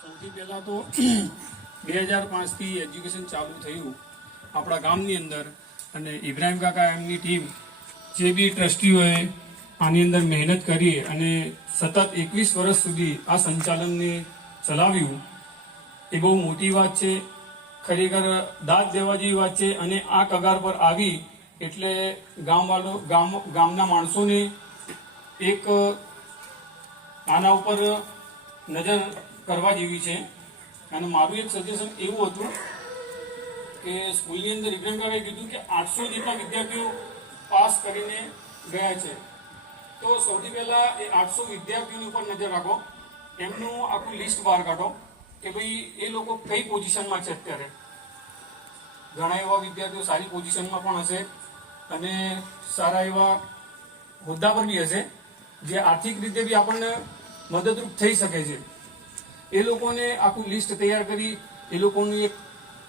સૌથી પહેલાં તો 2005થી એજ્યુકેશન ચાલુ થયું આપણા ગામની અંદર, અને ઇબ્રાહિમ કાકા એમની ટીમ જે બી ટ્રસ્ટીઓએ આની અંદર મહેનત કરી અને સતત 21 વર્ષ સુધી આ સંચાલનને ચલાવ્યું એ બહુ મોટી વાત છે. ખરેખર દાદ દેવા જેવી વાત છે. અને આ કગાર પર આવી એટલે ગામના માણસોને એક આના ઉપર નજર કરવા જેવી છે. અને મારું એક સજેશન એવું હતું કે સ્કૂલની અંદર ઇબ્રાહિમ કાકાએ કીધું કે 800 જેટલા વિદ્યાર્થીઓ પાસ કરીને ગયા છે, તો સૌથી પહેલા એ 800 વિદ્યાર્થીઓની ઉપર નજર રાખો, એમનું આખું લિસ્ટ બહાર કાઢો કે ભાઈ એ લોકો કઈ પોઝિશનમાં છે અત્યારે. ઘણા એવા વિદ્યાર્થીઓ સારી પોઝિશનમાં પણ હશે અને સારા એવા હોદ્દા પર બી હશે જે આર્થિક રીતે બી આપણને મદદરૂપ થઈ શકે છે. એ લોકોને આખું લિસ્ટ તૈયાર કરી એ લોકોનું એક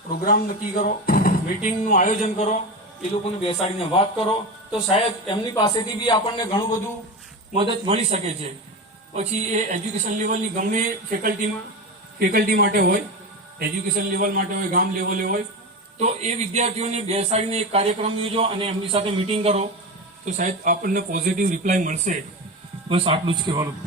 પ્રોગ્રામ નક્કી કરો, મીટિંગનું આયોજન કરો, એ લોકોને બેસાડીને વાત કરો, તો શાયદ એમની પાસેથી બી આપણને ઘણું બધું મદદ મળી શકે છે. પછી એ એજ્યુકેશન લેવલની ગમે ફેકલ્ટી માટે હોય, એજ્યુકેશન લેવલ માટે હોય, ગામ લેવલે હોય, તો એ વિદ્યાર્થીઓને બેસાડીને એક કાર્યક્રમ યોજો અને એમની સાથે મીટિંગ કરો, તો શાયદ આપણને પોઝિટિવ રિપ્લાય મળશે. બસ આટલું જ કહેવાનું.